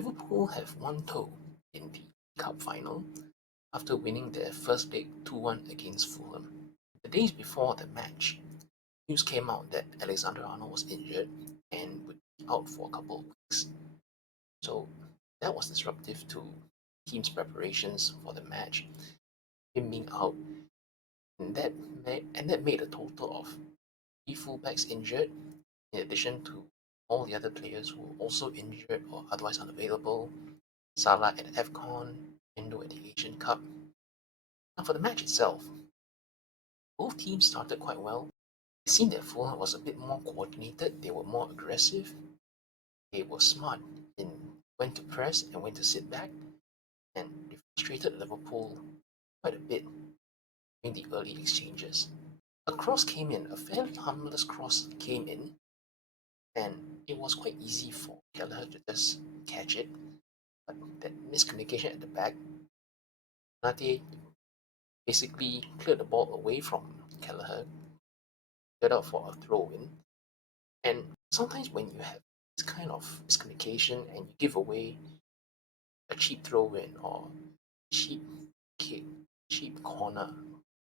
Liverpool have one toe in the cup final after winning their first leg 2-1 against Fulham. The days before the match, news came out that Alexander-Arnold was injured and would be out for a couple of weeks. So that was disruptive to team's preparations for the match. Him being out, and that made a total of three fullbacks injured, in addition to all the other players who were also injured or otherwise unavailable. Salah at AFCON, Endo at the Asian Cup. Now for the match itself, both teams started quite well. It seemed that Fulham was a bit more coordinated, they were more aggressive, they were smart in when to press and when to sit back, and they frustrated Liverpool quite a bit during the early exchanges. A cross came in, a fairly harmless cross came in, and it was quite easy for Kelleher to just catch it. But that miscommunication at the back, Nate basically cleared the ball away from Kelleher, cleared out for a throw in. And sometimes when you have this kind of miscommunication and you give away a cheap throw in or cheap kick, cheap corner,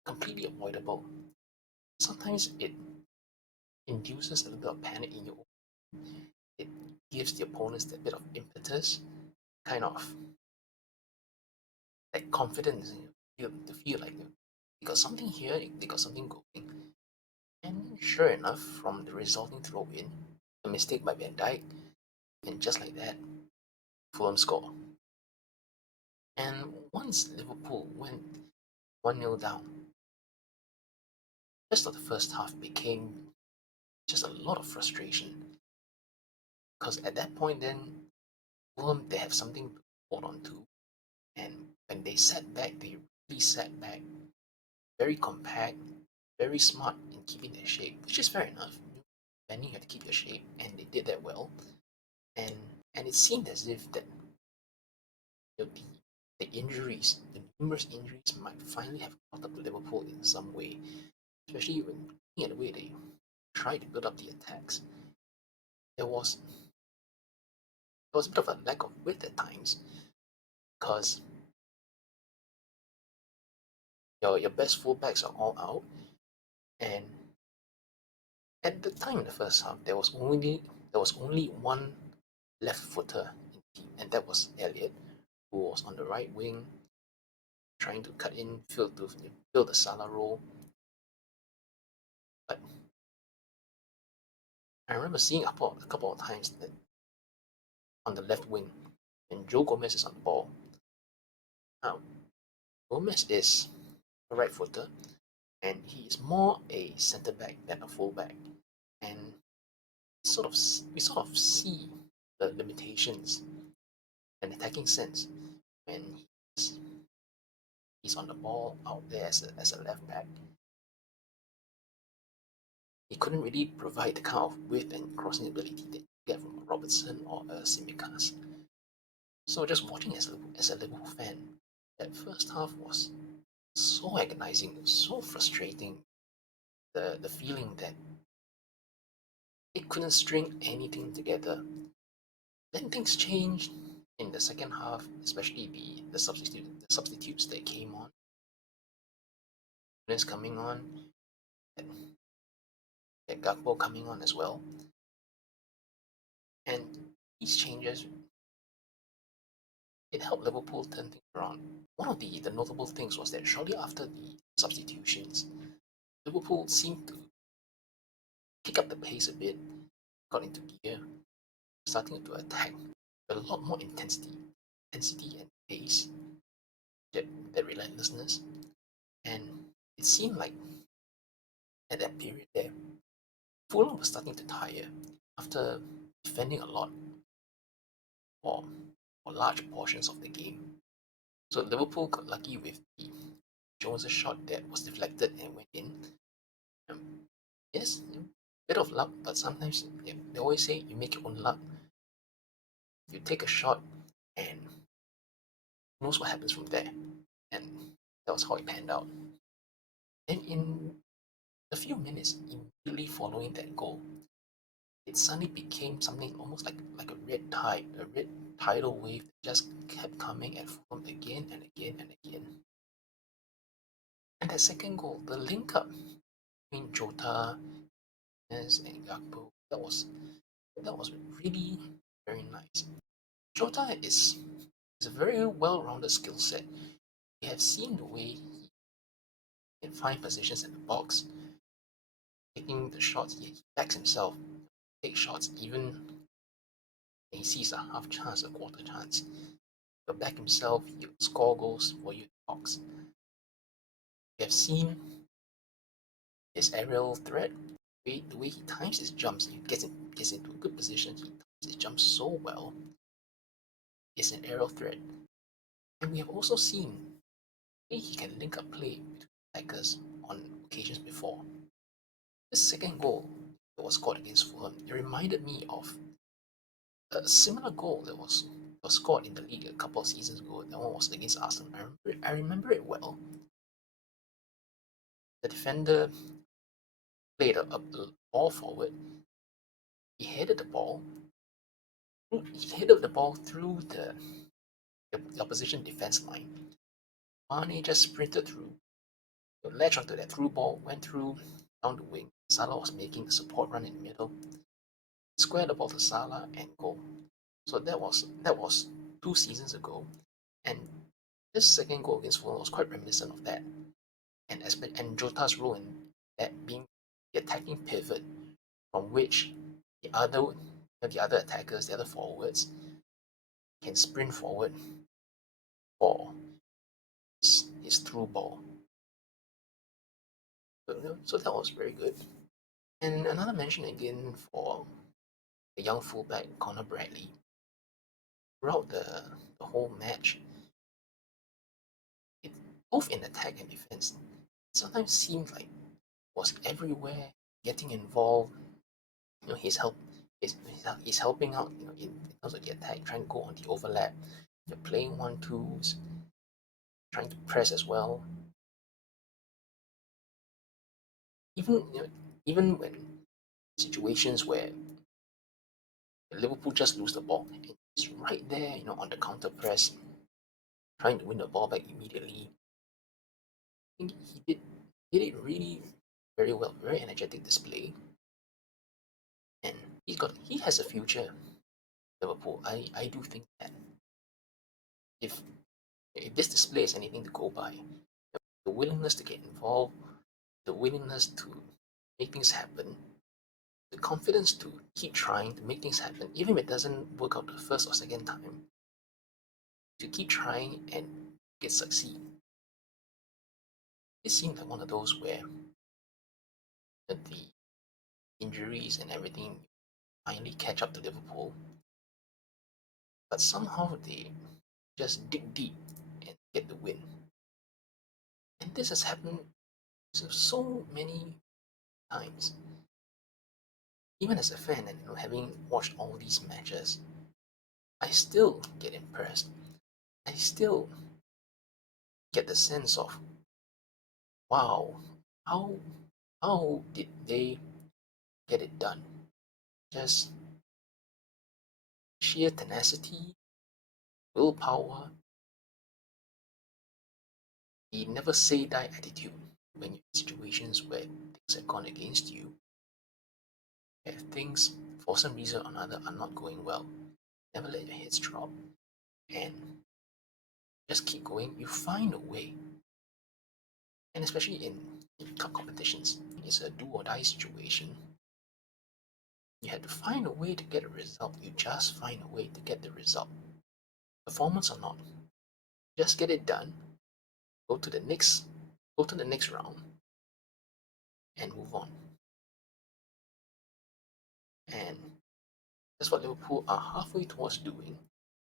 completely avoidable, sometimes it induces a little bit of panic in you. It gives the opponents a bit of impetus, kind of like confidence, to feel like they got something here, they got something going. And sure enough, from the resulting throw in, a mistake by Van Dijk, and just like that, Fulham score. And once Liverpool went 1-0 down, the rest of the first half became just a lot of frustration. Because at that point, then, Fulham, they have something to hold on to. And when they sat back, they really sat back very compact, very smart in keeping their shape, which is fair enough. Defending, you have to keep your shape, and they did that well. And and it seemed as if that the injuries, the numerous injuries, might finally have caught up to Liverpool in some way, especially when looking at the way they tried to build up the attacks. There was a bit of a lack of width at times because your best fullbacks are all out, and at the time in the first half there was only one left footer in the team, and that was Elliot, who was on the right wing trying to cut in, fill the Salah role. But I remember seeing a couple of times that on the left wing, and Joe Gomez is on the ball. Now, Gomez is a right footer, and he is more a centre back than a full back. And we sort of see the limitations and attacking sense when he's on the ball out there as a left back. He couldn't really provide the kind of width and crossing ability that you get from a Robertson or a Simicast. So just watching as a Liverpool fan, that first half was so agonizing, so frustrating. The feeling that it couldn't string anything together. Then things changed in the second half, especially the substitutes that came on. Nunes coming on, and Gakpo coming on as well. And these changes, it helped Liverpool turn things around. One of the notable things was that shortly after the substitutions, Liverpool seemed to pick up the pace a bit, got into gear, starting to attack with a lot more intensity and pace, that relentlessness. And it seemed like at that period there, Fulham was starting to tire after defending a lot for, for large portions of the game. So Liverpool got lucky with the Jones' shot that was deflected and went in. Um, yes, a bit of luck, but sometimes they always say you make your own luck. You take a shot and who knows what happens from there. And that was how it panned out. And in a few minutes immediately following that goal, it suddenly became something almost like a red tide, a red tidal wave that just kept coming at Fulham again and again and again. And that second goal, the link up between Jota and Gakpo, that was really very nice. Jota is a very well-rounded skill set. We have seen the way he can find positions in the box, taking the shots. He backs himself, take shots even when he sees a half chance, a quarter chance. He'll back himself, he'll score goals for you in the box. We have seen his aerial threat, the way he times his jumps, he gets into a good position, he times his jumps so well. It's an aerial threat. And we have also seen the way he can link up play between attackers on occasions before. This second goal that was scored against Fulham, it reminded me of a similar goal that was scored in the league a couple of seasons ago. That one was against Arsenal. I remember it well. The defender played a ball forward. He headed the ball. He headed the ball through the opposition defense line. Mane just sprinted through, latched onto that through ball, went through down the wing. Salah was making the support run in the middle, squared the ball to Salah and goal. So that was 2 seasons ago, and this second goal against Fulham was quite reminiscent of that. And Jota's role in that being the attacking pivot from which the other attackers, the other forwards, can sprint forward for his through ball. So that was very good. And another mention again for the young fullback Connor Bradley. Throughout the whole match, it, both in attack and defense, sometimes seemed like was everywhere, getting involved. He's he's helping out. In terms of the attack, trying to go on the overlap. You're playing 1-2s, trying to press as well. Even when situations where Liverpool just lose the ball, and he's right there, on the counter press, trying to win the ball back immediately. I think he did it really very well, very energetic display, and he has a future. Liverpool, I do think that if if this display is anything to go by, the willingness to get involved, the willingness to make things happen, the confidence to keep trying to make things happen, even if it doesn't work out the first or second time, to keep trying and get succeed. It seemed like one of those where the injuries and everything finally catch up to Liverpool, but somehow they just dig deep and get the win. And this has happened so many times. Even as a fan and having watched all these matches, I still get impressed. I still get the sense of, wow, how how did they get it done? Just sheer tenacity, willpower, the never say die attitude when you're in situations where things have gone against you, if things for some reason or another are not going well. Never let your heads drop and just keep going. You find a way. And especially in cup competitions, it's a do or die situation. You have to find a way to get a result. You just find a way to get the result. Performance or not. Just get it done. Go to the next round and move on. And that's what Liverpool are halfway towards doing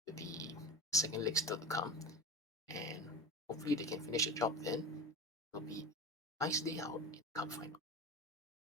with the second leg still to come. And hopefully they can finish the job then. It'll be a nice day out in the cup final.